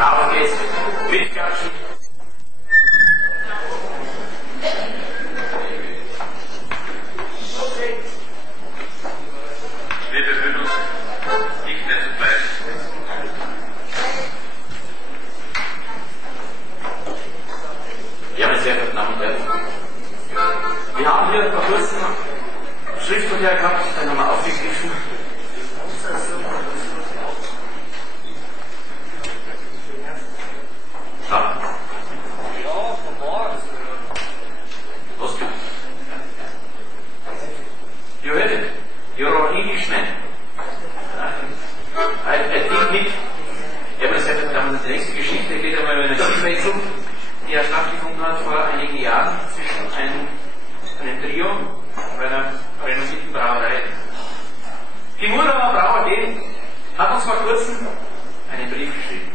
Auf geht's. Mitklatschen. Wir bemühen uns nicht mehr zu bleiben. Ja, meine sehr verehrten Damen und Herren, wir haben hier vor kurzem Schriftverkehr gehabt, den haben wir aufgegriffen. Ja. Was gibt's? You heard it. You're all Englishmen. I think nicht. Ja, meine sehr verehrten Damen und Herren, die nächste Geschichte geht einmal über eine Stilwechsel, die ja stattgefunden hat vor einigen Jahren zwischen einem Trio bei einer renommierten Brauerei. Die Murauer Brauer AG hat uns vor kurzem einen Brief geschrieben.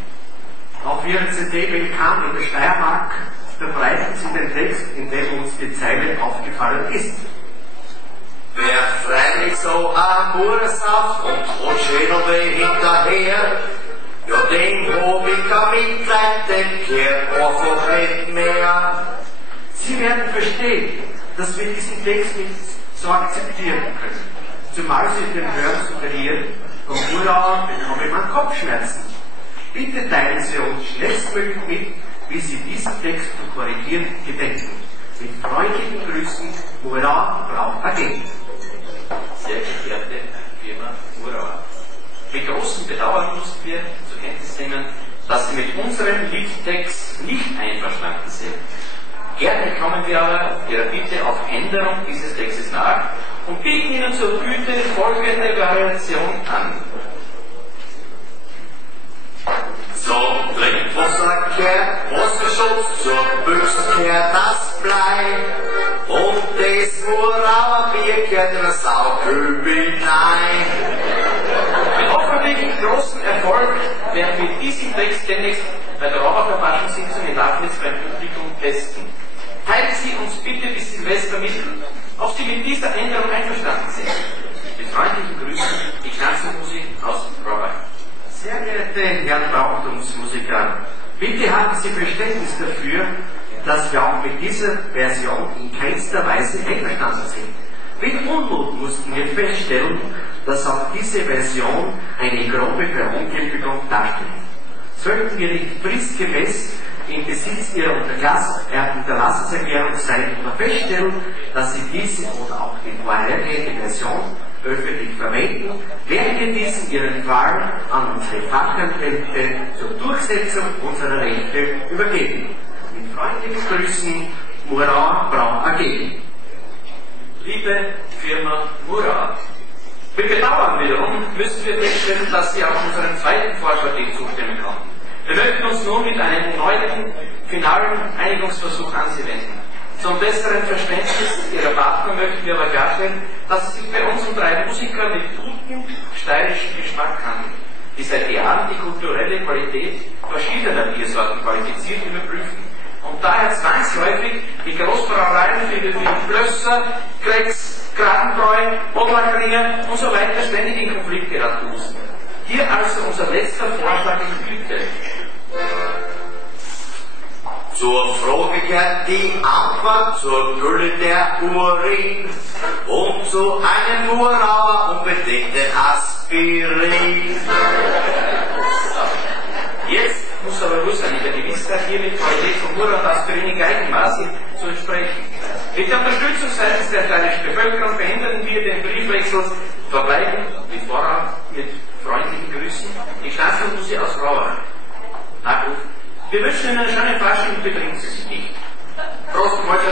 Auf ihrer CD Willkommen in der Steiermark verbreiten sie den Text, in dem uns die Zeile aufgefallen ist. Wer freilich so ein Mursaft und Schädelweh hinterher, ja den hab ich kein Mitleid, den kehrt einfach nicht mehr. Sie werden verstehen, dass wir diesen Text nicht so akzeptieren können. Zumal Sie den Hören suggerieren, vom Murauer bekomme man Kopfschmerzen. Bitte teilen Sie uns schnellstmöglich mit, wie Sie diesen Text zu korrigieren gedenken. Mit freundlichen Grüßen, Murauer Brau AG. Sehr geehrte Firma Murauer, mit großem Bedauern mussten wir zur Kenntnis nehmen, dass Sie mit unserem Liedtext nicht einverstanden sind. Gerne kommen wir aber Ihrer Bitte auf Änderung dieses Textes nach und bieten Ihnen zur Güte folgende Variation an. So Trinkwasserkehrt, Wasserschutz, zur Büchse kehrt das Blei. Und das Murauer Bier kehrt in das Saukübel hinein. Mit hoffentlich großem Erfolg werden wir diesen Text demnächst bei der Robacher Faschingssitzung in Lafnitz beim Publikum testen. Teilen Sie uns bitte bis Silvester mit, ob Sie mit dieser Änderung einverstanden sind. Mit freundlichen Grüßen, die Knapsenmusik aus Robach. Sehr geehrte Herren Brauchtumsmusiker, bitte haben Sie Verständnis dafür, dass wir auch mit dieser Version in keinster Weise einverstanden sind. Mit Unmut mussten wir feststellen, dass auch diese Version eine grobe Verunglimpfung darstellt. Sollten wir nicht fristgemäß im Besitz Ihrer Unterlassenserklärung sein oder feststellen, dass Sie diese oder auch die vorhergehende Version öffentlich verwenden, werden wir diesen Ihren Fall an unsere Fachanwälte zur Durchsetzung unserer Rechte übergeben. Mit freundlichen Grüßen, Murauer Brau AG. Liebe Firma Murauer, mit Bedauern wiederum müssen wir feststellen, dass Sie auch unseren zweiten Vorschlag nicht zustimmen konnten. Wir möchten uns nun mit einem erneuten, finalen Einigungsversuch an Sie wenden. Zum besseren Verständnis Ihrer Partner möchten wir aber klarstellen, dass es sich bei uns um drei Musiker mit gutem steirischen Geschmack handelt, die seit Jahren die kulturelle Qualität verschiedener Biersorten qualifiziert überprüfen und daher zwangsläufig die Großbrauereien wie Flösser, Krecks, Kragenbräu, Oberlachringer und so weiter ständig in Konflikt geraten mussten. Hier also unser letzter Vorschlag in Güte. Zur Frage kehrt die Antwort zur Gülle der Urin und zu einem Murauer unbedingt den Aspirin. Jetzt muss aber bloß eine Gewissheit hier mit Qualität von Murauer und Aspirin in gleichem Maße zu entsprechen. Mit der Unterstützung seitens der steirischen Bevölkerung verhindern wir den Briefwechsel, verbleiben wie vorab mit freundlichen Grüßen die Schnapsmusik aus Robach. Nachruf. Wir wünschen Ihnen einen schönen Fasching und betrinken Sie sich nicht. Prost, Morgen.